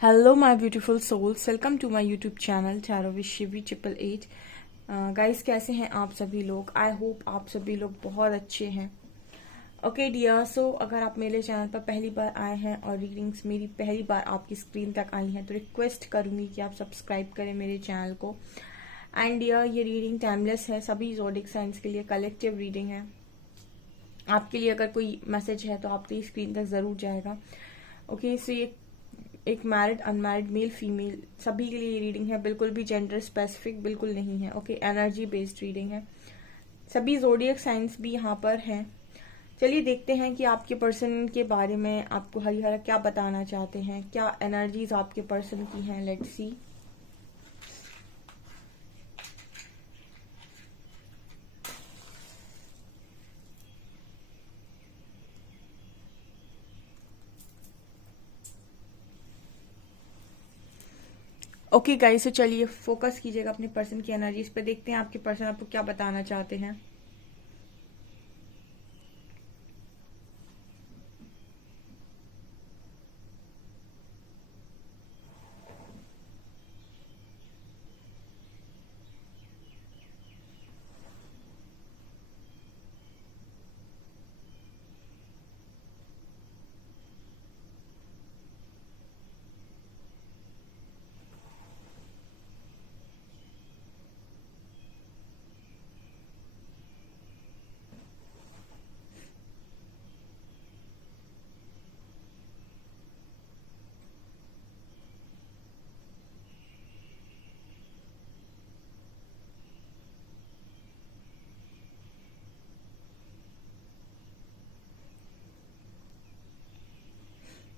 Hello, my beautiful souls. Welcome to my YouTube channel Tarot with Shivi 888. Guys कैसे हैं आप सभी लोग? आई होप आप सभी लोग बहुत अच्छे हैं. ओके डियर, सो अगर आप मेरे चैनल पर पहली बार आए हैं और रीडिंग्स मेरी पहली बार आपकी स्क्रीन तक आई हैं तो रिक्वेस्ट करूंगी कि आप सब्सक्राइब करें मेरे चैनल को. एंड डियर, ये रीडिंग टाइमलेस है, सभी ज़ोडिक साइंस के लिए कलेक्टिव रीडिंग है. आपके लिए अगर कोई मैसेज है तो आपकी स्क्रीन तक ज़रूर जाएगा. ओके, सो ये एक मैरिड अनमैरिड मेल फीमेल सभी के लिए रीडिंग है. बिल्कुल भी जेंडर स्पेसिफिक बिल्कुल नहीं है. ओके, एनर्जी बेस्ड रीडिंग है. सभी ज़ोडिएक साइंस भी यहाँ पर हैं. चलिए देखते हैं कि आपके पर्सन के बारे में आपको हरिहर क्या बताना चाहते हैं, क्या एनर्जीज आपके पर्सन की हैं. Let's see. ओके गाइस, तो चलिए फोकस कीजिएगा अपने पर्सन की एनर्जीज पे. देखते हैं आपके पर्सन आपको क्या बताना चाहते हैं.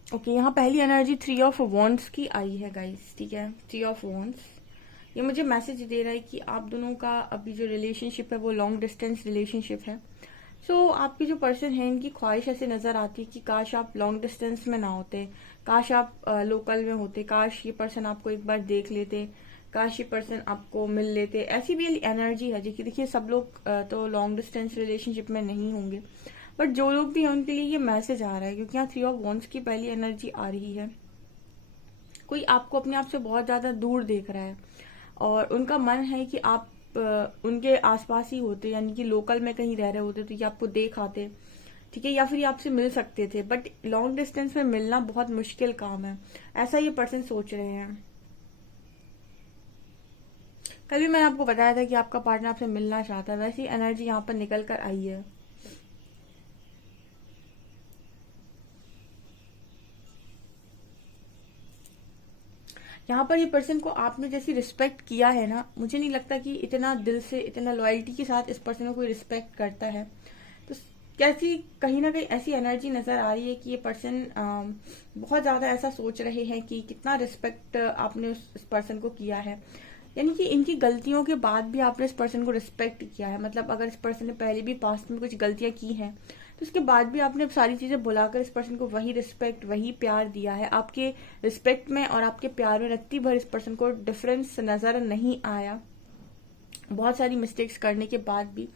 ओके, यहाँ पहली एनर्जी 3 ऑफ वॉन्ड्स की आई है गाइस. ठीक है, 3 ऑफ वॉन्ड्स ये मुझे मैसेज दे रहा है कि आप दोनों का अभी जो रिलेशनशिप है वो लॉन्ग डिस्टेंस रिलेशनशिप है. सो आपके जो पर्सन है इनकी ख्वाहिश ऐसे नजर आती है कि काश आप लॉन्ग डिस्टेंस में ना होते, काश आप लोकल में होते, काश ये पर्सन आपको एक बार देख लेते, काश ये पर्सन आपको मिल लेते. ऐसी भी एनर्जी है. देखिए सब लोग तो लॉन्ग डिस्टेंस रिलेशनशिप में नहीं होंगे, बट जो लोग भी हैं उनके लिए ये मैसेज आ रहा है क्योंकि यहाँ 3 ऑफ वॉन्ड्स की पहली एनर्जी आ रही है. कोई आपको अपने आप से बहुत ज्यादा दूर देख रहा है और उनका मन है कि आप उनके आसपास ही होते, यानी कि लोकल में कहीं रह रहे होते तो ये आपको देख आते. ठीक है, या फिर ये आपसे मिल सकते थे, बट लॉन्ग डिस्टेंस में मिलना बहुत मुश्किल काम है, ऐसा ये पर्सन सोच रहे हैं. कल भी मैंने आपको बताया था कि आपका पार्टनर आपसे मिलना चाहता है, वैसी एनर्जी यहाँ पर निकल कर आई है. यहाँ पर ये पर्सन को आपने जैसी रिस्पेक्ट किया है ना, मुझे नहीं लगता कि इतना दिल से इतना लॉयल्टी के साथ इस पर्सन को कोई रिस्पेक्ट करता है. तो कैसी कहीं ना कहीं ऐसी एनर्जी नजर आ रही है कि ये पर्सन बहुत ज्यादा ऐसा सोच रहे हैं कि कितना रिस्पेक्ट आपने उस पर्सन को किया है, यानी कि इनकी गलतियों के बाद भी आपने इस पर्सन को रिस्पेक्ट किया है. मतलब अगर इस पर्सन ने पहले भी पास्ट में कुछ गलतियां की हैं तो उसके बाद भी आपने सारी चीजें भुलाकर इस पर्सन को वही रिस्पेक्ट वही प्यार दिया है. आपके रिस्पेक्ट में और आपके प्यार में रत्ती भर इस पर्सन को डिफरेंस नजर नहीं आया, बहुत सारी मिस्टेक्स करने के बाद भी.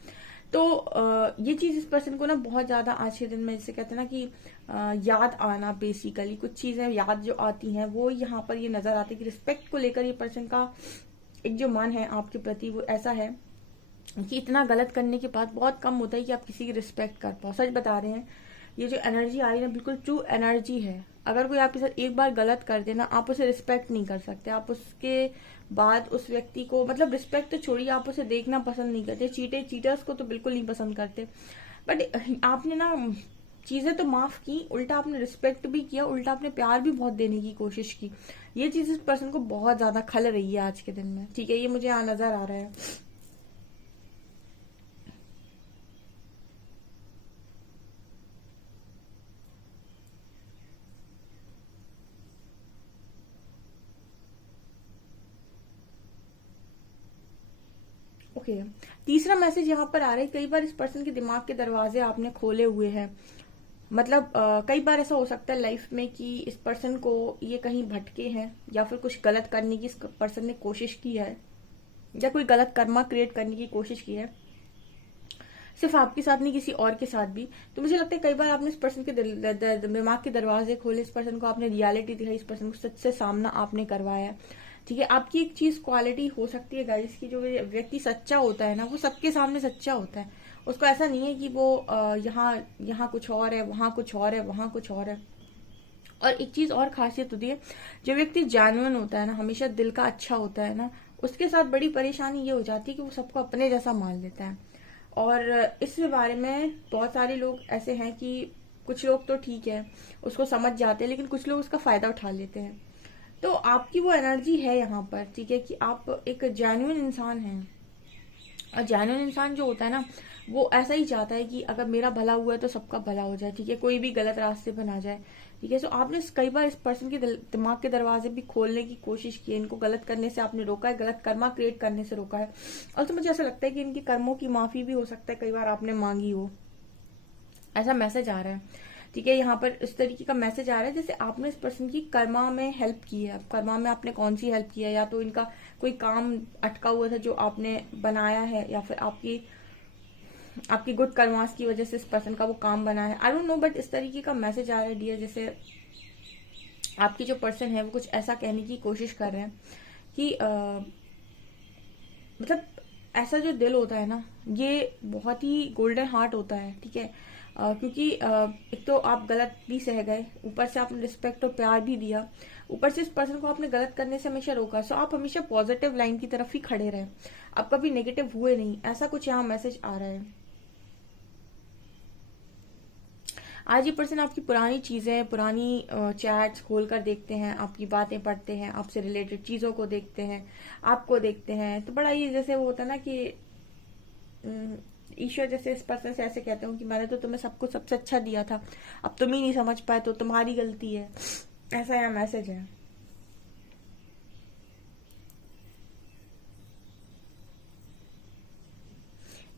तो ये चीज इस पर्सन को ना बहुत ज्यादा आज के दिन में, जैसे कहते हैं ना कि याद आना, बेसिकली कुछ चीजें याद जो आती हैं वो यहाँ पर ये नजर आती है कि रिस्पेक्ट को लेकर ये पर्सन का एक जो मन है आपके प्रति वो ऐसा है कि इतना गलत करने के बाद बहुत कम होता है कि आप किसी की रिस्पेक्ट कर पाओ. सच बता रहे हैं, ये जो एनर्जी आ रही है ना बिल्कुल ट्रू एनर्जी है. अगर कोई आपके साथ एक बार गलत कर देना, आप उसे रिस्पेक्ट नहीं कर सकते. आप उसके बाद उस व्यक्ति को, मतलब रिस्पेक्ट तो छोड़िए, आप उसे देखना पसंद नहीं करते. चीटर्स को तो बिल्कुल नहीं पसंद करते. बट आपने ना चीजें तो माफ की, उल्टा आपने रिस्पेक्ट भी किया, उल्टा आपने प्यार भी बहुत देने की कोशिश की. ये चीज इस पर्सन को बहुत ज्यादा खल रही है आज के दिन में. ठीक है, ये मुझे यहाँ नजर आ रहा है. ओके, तीसरा मैसेज यहाँ पर आ रहा है, कई बार इस पर्सन के दिमाग के दरवाजे आपने खोले हुए हैं. मतलब कई बार ऐसा हो सकता है लाइफ में कि इस पर्सन को ये कहीं भटके हैं या फिर कुछ गलत करने की इस पर्सन ने कोशिश की है या कोई गलत कर्मा क्रिएट करने की कोशिश की है. सिर्फ आपके साथ नहीं, किसी और के साथ भी। तो मुझे लगता है कई बार आपने इस पर्सन के दिमाग के दरवाजे खोले, इस पर्सन को आपने रियलिटी दिखाई, इस पर्सन को सच से सामना आपने करवाया। ठीक है, आपकी एक चीज क्वालिटी हो सकती है गाइस की, जो व्यक्ति सच्चा होता है ना, वो सबके सामने सच्चा होता है। उसको ऐसा नहीं है कि वो यहाँ यहाँ कुछ और है, वहां कुछ और है, वहां कुछ और है। और एक चीज और खासियत होती है, जो व्यक्ति जेन्युइन होता है ना, हमेशा दिल का अच्छा होता है ना, उसके साथ बड़ी परेशानी ये हो जाती है कि वो सबको अपने जैसा मान लेता है। और इस बारे में बहुत सारे लोग ऐसे हैं कि कुछ लोग तो ठीक है, उसको समझ जाते हैं, लेकिन कुछ लोग उसका फायदा उठा लेते हैं। तो आपकी वो एनर्जी है यहाँ पर, ठीक है, कि आप एक जेन्युइन इंसान हैं। और जेन्युइन इंसान जो होता है ना, वो ऐसा ही चाहता है कि अगर मेरा भला हुआ है तो सबका भला हो जाए, ठीक है, कोई भी गलत रास्ते पर ना जाए। ठीक है, सो आपने कई बार इस पर्सन के दिमाग के दरवाजे भी खोलने की कोशिश की है, इनको गलत करने से आपने रोका है, गलत कर्मा क्रिएट करने से रोका है। और तो मुझे ऐसा लगता है कि इनके कर्मों की माफी भी हो सकता है, कई बार आपने मांगी हो, ऐसा मैसेज आ रहा है। ठीक है, यहाँ पर इस तरीके का मैसेज आ रहा है जैसे आपने इस पर्सन की कर्मा में हेल्प की है। कर्मा में आपने कौन सी हेल्प की है? या तो इनका कोई काम अटका हुआ था जो आपने बनाया है, या फिर आपकी आपकी गुड कर्मास की वजह से इस पर्सन का वो काम बना है। आई डोंट नो, बट इस तरीके का मैसेज आ रहा है डियर, जैसे आपकी जो पर्सन है वो कुछ ऐसा कहने की कोशिश कर रहे हैं कि मतलब ऐसा जो दिल होता है ना, ये बहुत ही गोल्डन हार्ट होता है। ठीक है, क्योंकि एक तो आप गलत भी सह गए, ऊपर से आपने रिस्पेक्ट और प्यार भी दिया, ऊपर से इस पर्सन को आपने गलत करने से हमेशा रोका। सो आप हमेशा पॉजिटिव लाइन की तरफ ही खड़े रहे, आप कभी नेगेटिव हुए नहीं, ऐसा कुछ यहाँ मैसेज आ रहा है। आज ये पर्सन आपकी पुरानी चीजें, पुरानी चैट्स खोल कर देखते हैं, आपकी बातें पढ़ते हैं, आपसे रिलेटेड चीजों को देखते हैं, आपको देखते हैं, तो बड़ा ये जैसे वो होता है ना कि ईश्वर जैसे इस पर्सन से ऐसे कहते हो कि मैंने तो तुम्हें सब कुछ सबसे अच्छा दिया था, अब तुम ही नहीं समझ पाए तो तुम्हारी गलती है। ऐसा यहाँ मैसेज है।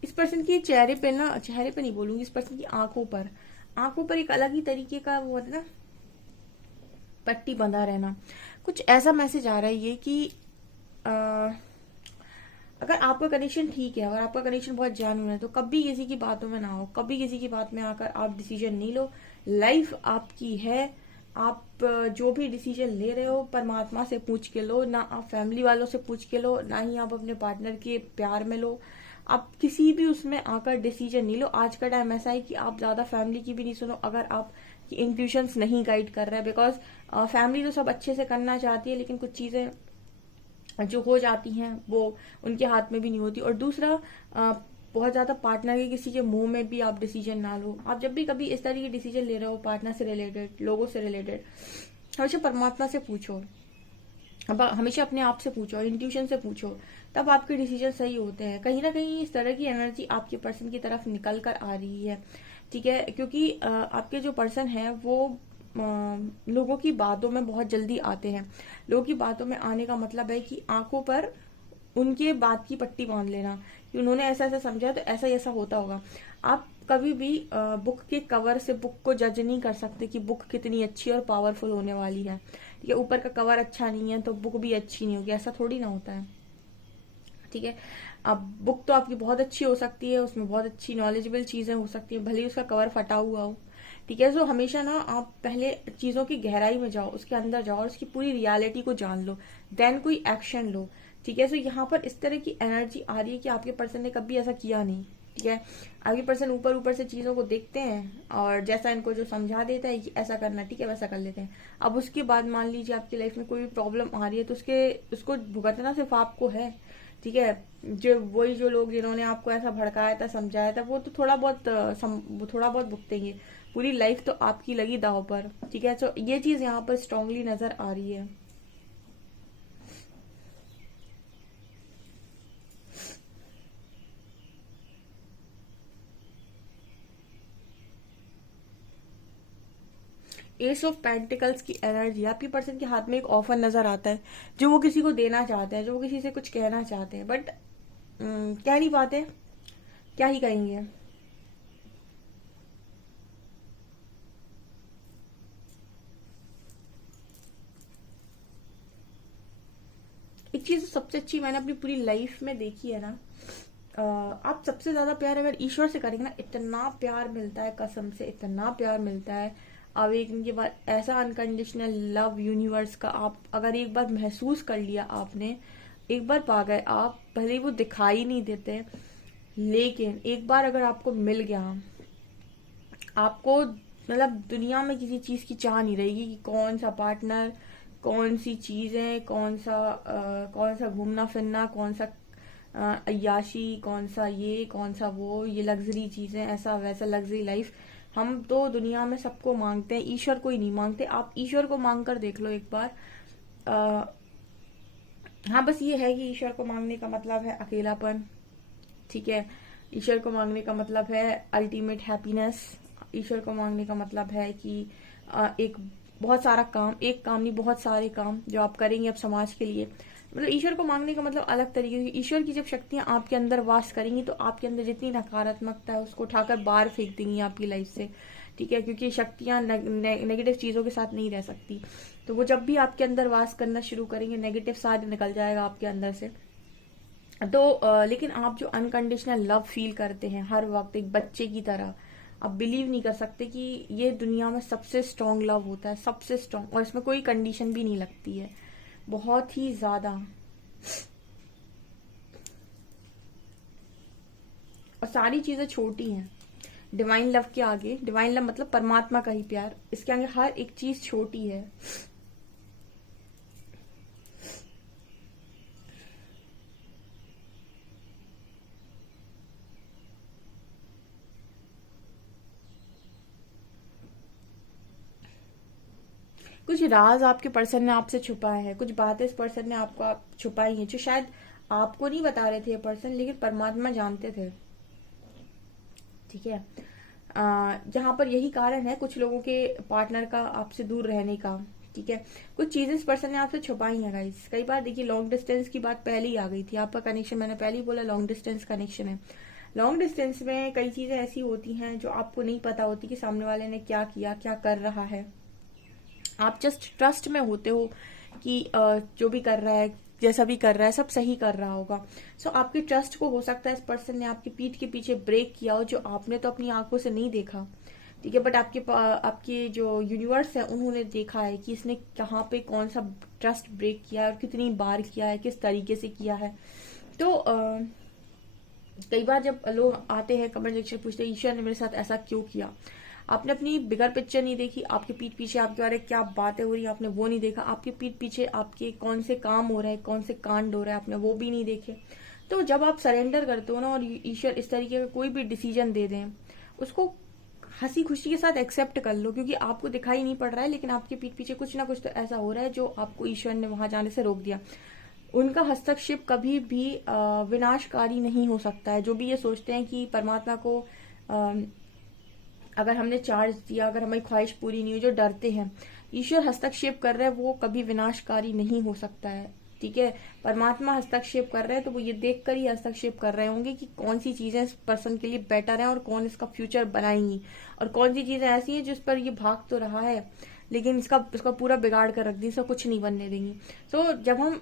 इस पर्सन की चेहरे पे ना, चेहरे पे नहीं बोलूंगी, इस पर्सन की आंखों पर एक अलग ही तरीके का वो होता है ना, पट्टी बंधा रहना। कुछ ऐसा मैसेज आ रहा है ये कि आ, अगर आपका कनेक्शन ठीक है, अगर आपका कनेक्शन बहुत जेन्युइन है, तो कभी किसी की बातों में ना हो, कभी किसी की बात में आकर आप डिसीजन नहीं लो। लाइफ आपकी है, आप जो भी डिसीजन ले रहे हो परमात्मा से पूछ के लो, ना आप फैमिली वालों से पूछ के लो, ना ही आप अपने पार्टनर के प्यार में लो। आप किसी भी उसमें आकर डिसीजन नहीं लो। आज का टाइम ऐसा है कि आप ज्यादा फैमिली की भी नहीं सुनो, अगर आप इंट्यूशंस नहीं गाइड कर रहा है, बिकॉज फैमिली तो सब अच्छे से करना चाहती है, लेकिन कुछ चीजें जो हो जाती हैं वो उनके हाथ में भी नहीं होती। और दूसरा, बहुत ज्यादा पार्टनर के किसी के मुंह में भी आप डिसीजन ना लो। आप जब भी कभी इस तरह की डिसीजन ले रहे हो पार्टनर से रिलेटेड, लोगों से रिलेटेड, हमेशा परमात्मा से पूछो, अब हमेशा अपने आप से पूछो, इंट्यूशन से पूछो, तब आपके डिसीजन सही होते हैं। कहीं ना कहीं इस तरह की एनर्जी आपके पर्सन की तरफ निकल कर आ रही है। ठीक है, क्योंकि आपके जो पर्सन है वो लोगों की बातों में बहुत जल्दी आते हैं। लोगों की बातों में आने का मतलब है कि आंखों पर उनके बात की पट्टी बांध लेना कि उन्होंने ऐसा ऐसा समझा तो ऐसा ही ऐसा होता होगा। आप कभी भी बुक के कवर से बुक को जज नहीं कर सकते कि बुक कितनी अच्छी और पावरफुल होने वाली है। ठीक है, ऊपर का कवर अच्छा नहीं है तो बुक भी अच्छी नहीं होगी, ऐसा थोड़ी ना होता है। ठीक है, अब बुक तो आपकी बहुत अच्छी हो सकती है, उसमें बहुत अच्छी नॉलेजेबल चीजें हो सकती है, भले ही उसका कवर फटा हुआ हो। ठीक है, सो हमेशा ना आप पहले चीजों की गहराई में जाओ, उसके अंदर जाओ और उसकी पूरी रियलिटी को जान लो, देन कोई एक्शन लो। ठीक है, सो यहाँ पर इस तरह की एनर्जी आ रही है कि आपके पर्सन ने कभी ऐसा किया नहीं। ठीक है, आपके पर्सन ऊपर ऊपर से चीजों को देखते हैं और जैसा इनको जो समझा देता है कि ऐसा करना, ठीक है, वैसा कर लेते हैं। अब उसके बाद मान लीजिए आपकी लाइफ में कोई भी प्रॉब्लम आ रही है तो उसको भुगतना सिर्फ आपको है। ठीक है, जो वही जो लोग जिन्होंने आपको ऐसा भड़काया था, समझाया था, वो तो वो थोड़ा बहुत भुगतेंगे। पूरी लाइफ तो आपकी लगी दाव पर। ठीक है, तो ये चीज यहाँ पर स्ट्रांगली नजर आ रही है। एस ऑफ पेंटिकल्स की एनर्जी, आपकी पर्सन के हाथ में एक ऑफर नजर आता है जो वो किसी को देना चाहते हैं, जो वो किसी से कुछ कहना चाहते हैं, बट कह नहीं पाते, क्या ही कहेंगे। एक चीज सबसे अच्छी मैंने अपनी पूरी लाइफ में देखी है ना, आप सबसे ज्यादा प्यार अगर ईश्वर से करेंगे ना, इतना प्यार मिलता है, कसम से इतना प्यार मिलता है अवेकन के बाद। ऐसा अनकंडीशनल लव यूनिवर्स का आप अगर एक बार महसूस कर लिया आपने, एक बार पा गए आप, भले ही वो दिखाई नहीं देते, लेकिन एक बार अगर आपको मिल गया, आपको मतलब दुनिया में किसी चीज की चाह नहीं रहेगी कि कौन सा पार्टनर, कौन सी चीजें, कौन सा घूमना फिरना, कौन सा अय्याशी, कौन सा ये, कौन सा वो, ये लग्जरी चीजें, ऐसा वैसा लग्जरी लाइफ। हम तो दुनिया में सबको मांगते हैं, ईश्वर को ही नहीं मांगते। आप ईश्वर को मांग कर देख लो एक बार। आ, हाँ, बस ये है कि ईश्वर को मांगने का मतलब है अकेलापन, ठीक है। ईश्वर को मांगने का मतलब है अल्टीमेट हैप्पीनेस। ईश्वर को मांगने का मतलब है कि एक बहुत सारा काम, एक काम नहीं बहुत सारे काम जो आप करेंगे अब समाज के लिए। मतलब ईश्वर को मांगने का मतलब अलग तरीके की, ईश्वर की जब शक्तियां आपके अंदर वास करेंगी तो आपके अंदर जितनी नकारात्मकता है उसको उठाकर बाहर फेंक देंगी आपकी लाइफ से, ठीक है। क्योंकि शक्तियां नेगेटिव चीजों के साथ नहीं रह सकती। तो वो जब भी आपके अंदर वास करना शुरू करेंगे, नेगेटिव सारे निकल जाएगा आपके अंदर से। तो लेकिन आप जो अनकंडीशनल लव फील करते हैं हर वक्त एक बच्चे की तरह, आप बिलीव नहीं कर सकते कि ये दुनिया में सबसे स्ट्रांग लव होता है, सबसे स्ट्रांग, और इसमें कोई कंडीशन भी नहीं लगती है, बहुत ही ज्यादा। और सारी चीजें छोटी हैं डिवाइन लव के आगे। डिवाइन लव मतलब परमात्मा का ही प्यार, इसके आगे हर एक चीज छोटी है। कुछ राज आपके पर्सन ने आपसे छुपाए हैं, कुछ बातें इस पर्सन ने आपको छुपाई हैं जो शायद आपको नहीं बता रहे थे ये पर्सन, लेकिन परमात्मा जानते थे, ठीक है। जहां पर यही कारण है कुछ लोगों के पार्टनर का आपसे दूर रहने का, ठीक है। कुछ चीजें इस पर्सन ने आपसे छुपाई हैं गाइस। कई बार देखिए लॉन्ग डिस्टेंस की बात पहले ही आ गई थी, आपका कनेक्शन, मैंने पहले ही बोला लॉन्ग डिस्टेंस कनेक्शन है। लॉन्ग डिस्टेंस में कई चीजें ऐसी होती हैं जो आपको नहीं पता होती कि सामने वाले ने क्या किया, क्या कर रहा है। आप जस्ट ट्रस्ट में होते हो कि जो भी कर रहा है, जैसा भी कर रहा है, सब सही कर रहा होगा। सो आपके ट्रस्ट को हो सकता है इस पर्सन ने आपकी पीठ के पीछे ब्रेक किया हो, जो आपने तो अपनी आंखों से नहीं देखा, ठीक है। बट आपके जो यूनिवर्स है उन्होंने देखा है कि इसने कहाँ पे कौन सा ट्रस्ट ब्रेक किया है और कितनी बार किया है, किस तरीके से किया है। तो कई बार जब लोग आते हैं कमेंट सेक्शन पूछते हैं ईश्वर ने मेरे साथ ऐसा क्यों किया, आपने अपनी बिगर पिक्चर नहीं देखी, आपके पीठ पीछे आपके बारे में क्या बातें हो रही है आपने वो नहीं देखा, आपके पीठ पीछे आपके कौन से काम हो रहे हैं, कौन से कांड हो रहे हैं, आपने वो भी नहीं देखे। तो जब आप सरेंडर करते हो ना और ईश्वर इस तरीके का कोई भी डिसीजन दे दें, उसको हंसी खुशी के साथ एक्सेप्ट कर लो, क्योंकि आपको दिखाई नहीं पड़ रहा है लेकिन आपके पीठ पीछे कुछ ना कुछ तो ऐसा हो रहा है जो आपको ईश्वर ने वहां जाने से रोक दिया। उनका हस्तक्षेप कभी भी विनाशकारी नहीं हो सकता है। जो भी ये सोचते हैं कि परमात्मा को अगर हमने चार्ज दिया, अगर हमारी ख्वाहिश पूरी नहीं हुई, जो डरते हैं ईश्वर हस्तक्षेप कर रहे हैं, वो कभी विनाशकारी नहीं हो सकता है, ठीक है। परमात्मा हस्तक्षेप कर रहे हैं तो वो ये देख कर ही हस्तक्षेप कर रहे होंगे कि कौन सी चीजें इस पर्सन के लिए बेटर है और कौन इसका फ्यूचर बनाएंगी, और कौन सी चीजें ऐसी हैं जिस पर ये भाग तो रहा है लेकिन इसका पूरा बिगाड़ कर रख दी, इसका कुछ नहीं बनने देंगी। तो जब हम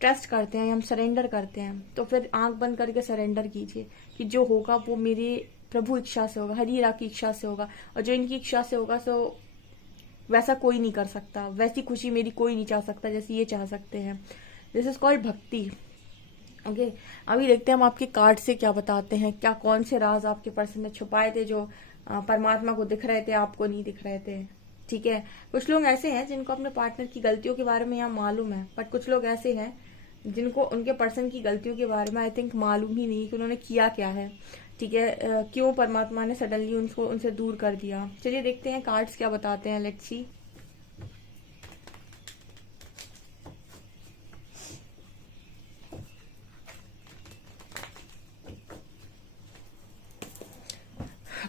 ट्रस्ट करते हैं, हम सरेंडर करते हैं, तो फिर आंख बंद करके सरेंडर कीजिए कि जो होगा वो मेरे प्रभु इच्छा से होगा, हरिरा की इच्छा से होगा, और जो इनकी इच्छा से होगा सो वैसा कोई नहीं कर सकता, वैसी खुशी मेरी कोई नहीं चाह सकता जैसी ये चाह सकते हैं। दिस इज कॉल्ड भक्ति। ओके, अभी देखते हैं हम आपके कार्ड से क्या बताते हैं, क्या कौन से राज आपके पर्सन ने छुपाए थे जो परमात्मा को दिख रहे थे, आपको नहीं दिख रहे थे, ठीक है। कुछ लोग ऐसे हैं जिनको अपने पार्टनर की गलतियों के बारे में यहाँ मालूम है, बट कुछ लोग ऐसे हैं जिनको उनके पर्सन की गलतियों के बारे में आई थिंक मालूम ही नहीं कि उन्होंने किया क्या है, ठीक है। क्यों परमात्मा ने सडनली उनको उनसे दूर कर दिया। चलिए देखते हैं कार्ड्स क्या बताते हैं, लेट्स सी।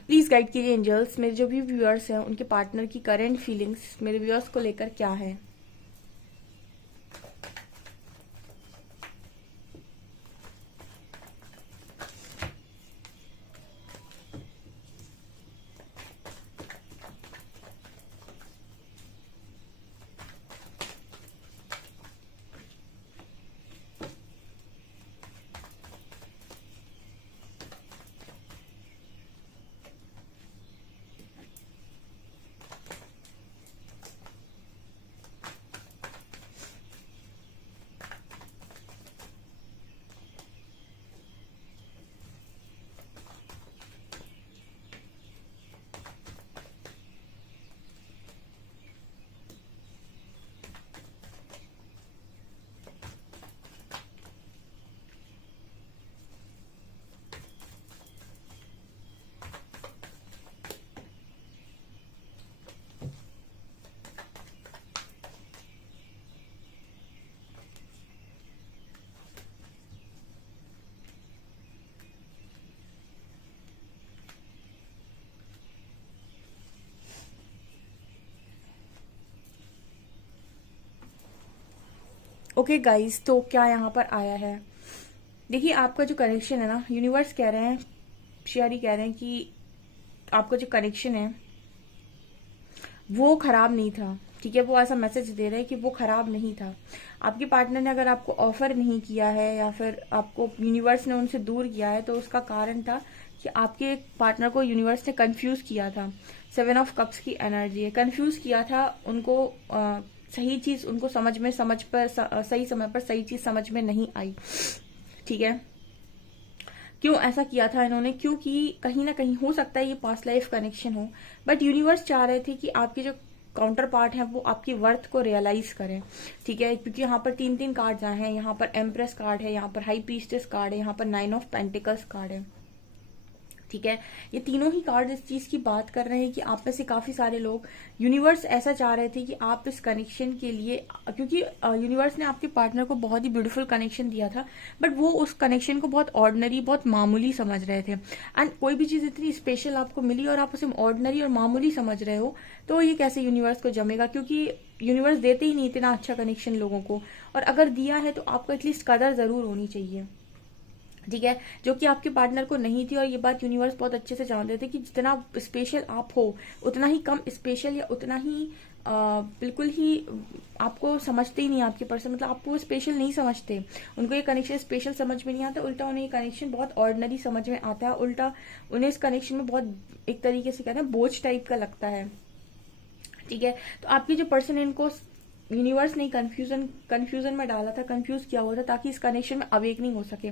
प्लीज गाइड कीजिए एंजल्स, मेरे जो भी व्यूअर्स हैं उनके पार्टनर की करेंट फीलिंग्स मेरे व्यूअर्स को लेकर क्या है। ओके गाइस, तो क्या यहाँ पर आया है, देखिए आपका जो कनेक्शन है ना, यूनिवर्स कह रहे हैं, शियारी कह रहे हैं कि आपका जो कनेक्शन है वो खराब नहीं था। ठीक है, वो ऐसा मैसेज दे रहे हैं कि वो खराब नहीं था। आपके पार्टनर ने अगर आपको ऑफर नहीं किया है या फिर आपको यूनिवर्स ने उनसे दूर किया है, तो उसका कारण था कि आपके पार्टनर को यूनिवर्स ने कंफ्यूज किया था। 7 ऑफ कप्स की एनर्जी है, कंफ्यूज किया था उनको। सही चीज उनको सही समय पर सही चीज समझ में नहीं आई। ठीक है, क्यों ऐसा किया था इन्होंने, क्योंकि कहीं ना कहीं हो सकता है ये पास्ट लाइफ कनेक्शन हो, बट यूनिवर्स चाह रहे थे कि आपके जो काउंटर पार्ट है वो आपकी वर्थ को रियलाइज करें। ठीक है, क्योंकि यहाँ पर 3 3 कार्ड्स आए हैं, यहाँ पर एम्प्रेस कार्ड है, यहाँ पर हाई प्रीस्टेस कार्ड है, यहाँ पर 9 ऑफ पेंटिकल्स कार्ड है। ठीक है, ये तीनों ही कार्ड इस चीज की बात कर रहे हैं कि आप में से काफी सारे लोग, यूनिवर्स ऐसा चाह रहे थे कि आप इस कनेक्शन के लिए, क्योंकि यूनिवर्स ने आपके पार्टनर को बहुत ही ब्यूटीफुल कनेक्शन दिया था, बट वो उस कनेक्शन को बहुत ऑर्डिनरी, बहुत मामूली समझ रहे थे। एंड कोई भी चीज इतनी स्पेशल आपको मिली और आप उसे ऑर्डिनरी और मामूली समझ रहे हो, तो ये कैसे यूनिवर्स को जमेगा, क्योंकि यूनिवर्स देते ही नहीं इतना अच्छा कनेक्शन लोगों को, और अगर दिया है तो आपको एटलीस्ट कदर जरूर होनी चाहिए। ठीक है, जो कि आपके पार्टनर को नहीं थी, और ये बात यूनिवर्स बहुत अच्छे से जानते थे कि जितना स्पेशल आप हो उतना ही कम स्पेशल, या उतना ही बिल्कुल ही आपको समझते ही नहीं आपके पर्सन, मतलब आपको वो स्पेशल नहीं समझते। उनको ये कनेक्शन स्पेशल समझ में नहीं आता, उल्टा उन्हें ये कनेक्शन बहुत ऑर्डिनरी समझ में आता है। उल्टा उन्हें इस कनेक्शन में बहुत एक तरीके से कहते हैं बोझ टाइप का लगता है। ठीक है, तो आपके जो पर्सन, इनको यूनिवर्स ने कंफ्यूजन में डाला था, कंफ्यूज किया हुआ था, ताकि इस कनेक्शन में अवेकनिंग हो सके।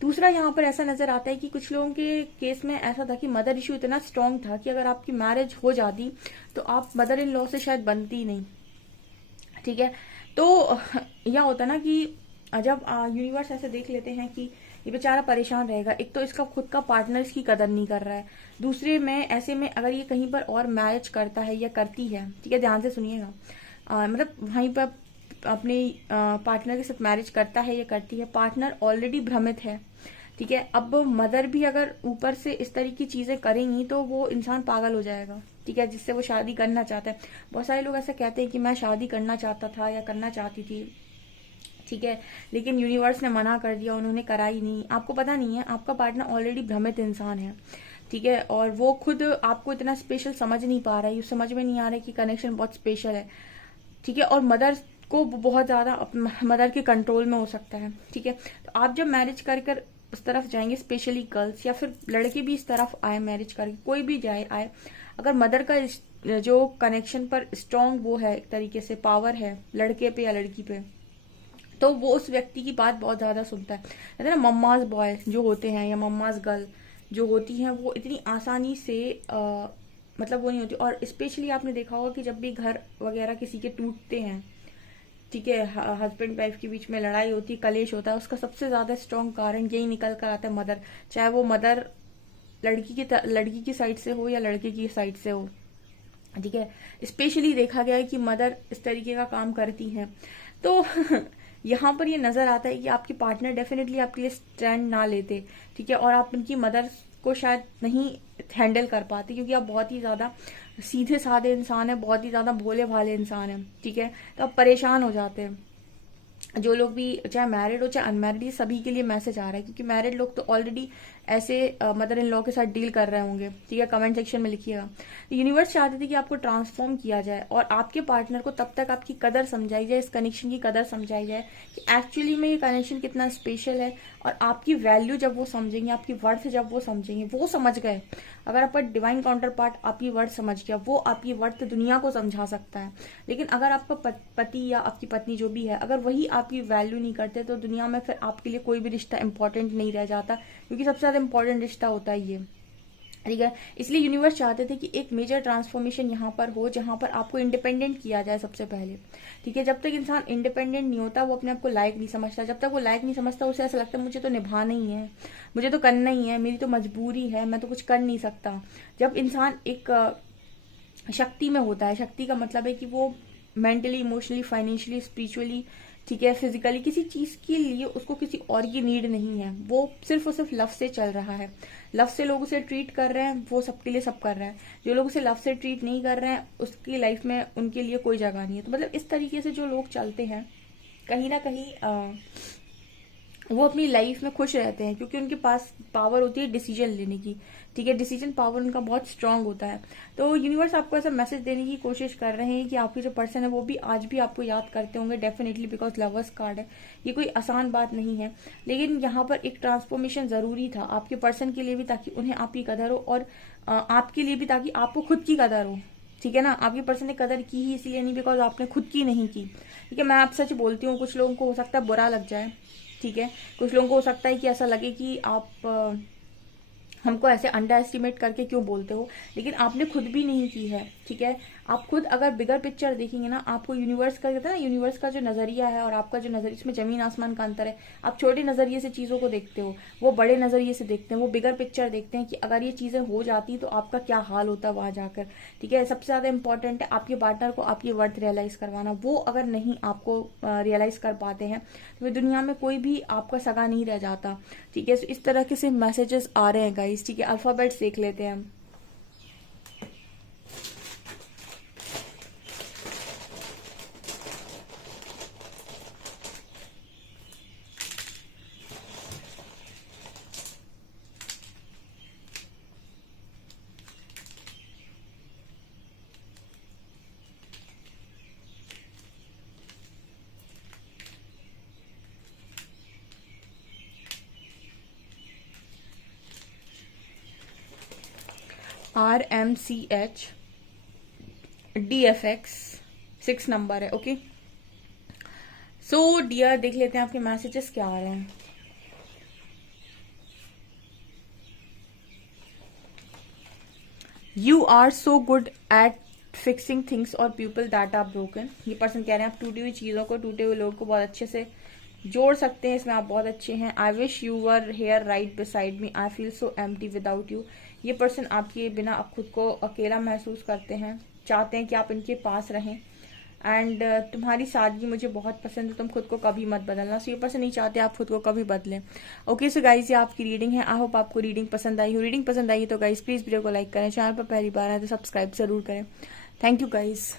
दूसरा, यहाँ पर ऐसा नजर आता है कि कुछ लोगों के केस में ऐसा था कि मदर इशू इतना स्ट्रांग था कि अगर आपकी मैरिज हो जाती तो आप मदर इन लॉ से शायद बनती ही नहीं। ठीक है, तो यह होता ना कि जब यूनिवर्स ऐसे देख लेते हैं कि ये बेचारा परेशान रहेगा, एक तो इसका खुद का पार्टनर इसकी कदर नहीं कर रहा है, दूसरे में ऐसे में अगर ये कहीं पर और मैरिज करता है या करती है, ठीक है ध्यान से सुनिएगा, मतलब वहीं पर अपने पार्टनर के साथ मैरिज करता है या करती है, पार्टनर ऑलरेडी भ्रमित है। ठीक है, अब मदर भी अगर ऊपर से इस तरह की चीजें करेंगी तो वो इंसान पागल हो जाएगा। ठीक है, जिससे वो शादी करना चाहता है। बहुत सारे लोग ऐसा कहते हैं कि मैं शादी करना चाहता था या करना चाहती थी, ठीक है, लेकिन यूनिवर्स ने मना कर दिया, उन्होंने करा ही नहीं। आपको पता नहीं है, आपका पार्टनर ऑलरेडी भ्रमित इंसान है। ठीक है, और वो खुद आपको इतना स्पेशल समझ नहीं पा रहा है, समझ में नहीं आ रहा है कि कनेक्शन बहुत स्पेशल है। ठीक है, और मदर को बहुत ज्यादा मदर के कंट्रोल में हो सकता है। ठीक है, तो आप जब मैरिज कर उस तरफ जाएंगे, स्पेशली गर्ल्स या फिर लड़के भी इस तरफ आए मैरिज करके, कोई भी जाए आए, अगर मदर का जो कनेक्शन पर स्ट्रांग वो है, एक तरीके से पावर है लड़के पे या लड़की पे, तो वो उस व्यक्ति की बात बहुत ज्यादा सुनता है। कहते हैं ना, मम्माज बॉय जो होते हैं या मम्माज गर्ल जो होती हैं, वो इतनी आसानी से मतलब वो नहीं होती। और स्पेशली आपने देखा होगा कि जब भी घर वगैरह किसी के टूटते हैं, ठीक है, हस्बैंड वाइफ के बीच में लड़ाई होती है, कलेश होता है, उसका सबसे ज्यादा स्ट्रांग कारण यही निकल कर आता है मदर। चाहे वो मदर लड़की की साइड से हो या लड़के की साइड से हो। ठीक है, स्पेशली देखा गया है कि मदर इस तरीके का काम करती हैं। तो यहाँ पर ये नजर आता है कि आपके पार्टनर डेफिनेटली आपके लिए स्टैंड ना लेते। ठीक है, और आप उनकी मदर को शायद नहीं हैंडल कर पाते, क्योंकि आप बहुत ही ज्यादा सीधे साधे इंसान है, बहुत ही ज्यादा भोले भाले इंसान है। ठीक है, तो आप परेशान हो जाते हैं। जो लोग भी चाहे मैरिड हो चाहे अनमैरिड, ये सभी के लिए मैसेज आ रहा है, क्योंकि मैरिड लोग तो ऑलरेडी ऐसे मदर इन लॉ के साथ डील कर रहे होंगे। ठीक है, कमेंट सेक्शन में लिखिएगा। यूनिवर्स चाहते थे कि आपको ट्रांसफॉर्म किया जाए और आपके पार्टनर को तब तक आपकी कदर समझाई जाए, इस कनेक्शन की कदर समझाई जाए कि एक्चुअली में ये कनेक्शन कितना स्पेशल है, और आपकी वैल्यू जब वो समझेंगे, आपकी वर्थ जब वो समझेंगे, वो समझ गए। अगर आपका डिवाइन काउंटर पार्ट आपकी वर्थ समझ गया, वो आपकी वर्थ दुनिया को समझा सकता है। लेकिन अगर आपका पति या आपकी पत्नी जो भी है, अगर वही आपकी वैल्यू नहीं करते, तो दुनिया में फिर आपके लिए कोई भी रिश्ता इंपॉर्टेंट नहीं रह जाता, क्योंकि सबसे ज्यादा इंपॉर्टेंट रिश्ता होता है ये। ठीक है, इसलिए यूनिवर्स चाहते थे कि एक मेजर ट्रांसफॉर्मेशन यहाँ पर हो, जहां पर आपको इंडिपेंडेंट किया जाए सबसे पहले। ठीक है, जब तक इंसान इंडिपेंडेंट नहीं होता, वो अपने आप को लायक नहीं समझता। जब तक वो लायक नहीं समझता, उसे ऐसा लगता है मुझे तो निभाना ही है, मुझे तो करना ही है, मेरी तो मजबूरी है, मैं तो कुछ कर नहीं सकता। जब इंसान एक शक्ति में होता है, शक्ति का मतलब है कि वो मेंटली, इमोशनली, फाइनेंशियली, स्पिरिचुअली, ठीक है, फिजिकली, किसी चीज के लिए उसको किसी और की नीड नहीं है। वो सिर्फ और सिर्फ लव से चल रहा है। लव से लोग उसे ट्रीट कर रहे हैं, वो सबके लिए सब कर रहा है। जो लोग उसे लव से ट्रीट नहीं कर रहे हैं, उसकी लाइफ में उनके लिए कोई जगह नहीं है। तो मतलब इस तरीके से जो लोग चलते हैं, कहीं ना कहीं वो अपनी लाइफ में खुश रहते हैं, क्योंकि उनके पास पावर होती है डिसीजन लेने की। ठीक है, डिसीजन पावर उनका बहुत स्ट्रांग होता है। तो यूनिवर्स आपको ऐसा मैसेज देने की कोशिश कर रहे हैं कि आपके जो पर्सन है वो भी आज भी आपको याद करते होंगे डेफिनेटली, बिकॉज लवर्स कार्ड है। ये कोई आसान बात नहीं है, लेकिन यहाँ पर एक ट्रांसफॉर्मेशन जरूरी था आपके पर्सन के लिए भी, ताकि उन्हें आपकी कदर हो, और आपके लिए भी ताकि आपको खुद की कदर हो। ठीक है ना, आपके पर्सन ने कदर की ही इसलिए नहीं बिकॉज आपने खुद की नहीं की। ठीक है, मैं आप सच बोलती हूँ, कुछ लोगों को हो सकता है बुरा लग जाए। ठीक है, कुछ लोगों को हो सकता है कि ऐसा लगे कि आप हमको ऐसे अंडर एस्टिमेट करके क्यों बोलते हो, लेकिन आपने खुद भी नहीं की है। ठीक है, आप खुद अगर बिगर पिक्चर देखेंगे ना, आपको यूनिवर्स का कहता है ना, यूनिवर्स का जो नजरिया है और आपका जो नजरिया, इसमें जमीन आसमान का अंतर है। आप छोटे नजरिए से चीजों को देखते हो, वो बड़े नजरिए से देखते हैं, वो बिगर पिक्चर देखते हैं कि अगर ये चीजें हो जाती तो आपका क्या हाल होता वहां जाकर। ठीक है, सबसे ज्यादा इंपॉर्टेंट है आपके पार्टनर को आपकी वर्थ रियलाइज करवाना। वो अगर नहीं आपको रियलाइज कर पाते हैं तो दुनिया में कोई भी आपका सगा नहीं रह जाता। ठीक है, तो इस तरह के से मैसेजेस आ रहे हैं गाइस। ठीक है, अल्फाबेट्स देख लेते हैं हम। RMCH DFX 6 नंबर है। ओके, सो डियर देख लेते हैं आपके मैसेजेस क्या आ रहे हैं। You are so good at fixing things or people that are broken. ये पर्सन कह रहे हैं आप टूटी हुई चीजों को, टूटे हुए लोगों को बहुत अच्छे से जोड़ सकते हैं, इसमें आप बहुत अच्छे हैं। I wish you were here right beside me, I feel so empty without you. ये पर्सन आपके बिना अब खुद को अकेला महसूस करते हैं, चाहते हैं कि आप इनके पास रहें। एंड तुम्हारी सादगी मुझे बहुत पसंद है, तुम खुद को कभी मत बदलना। सो ये पर्सन नहीं चाहते आप खुद को कभी बदलें। ओके, सो गाइज ये आपकी रीडिंग है। आई होप आपको रीडिंग पसंद आई हो। रीडिंग पसंद आई तो गाइज प्लीज वीडियो को लाइक करें, चैनल पर पहली बार आए तो सब्सक्राइब जरूर करें। Thank you guys.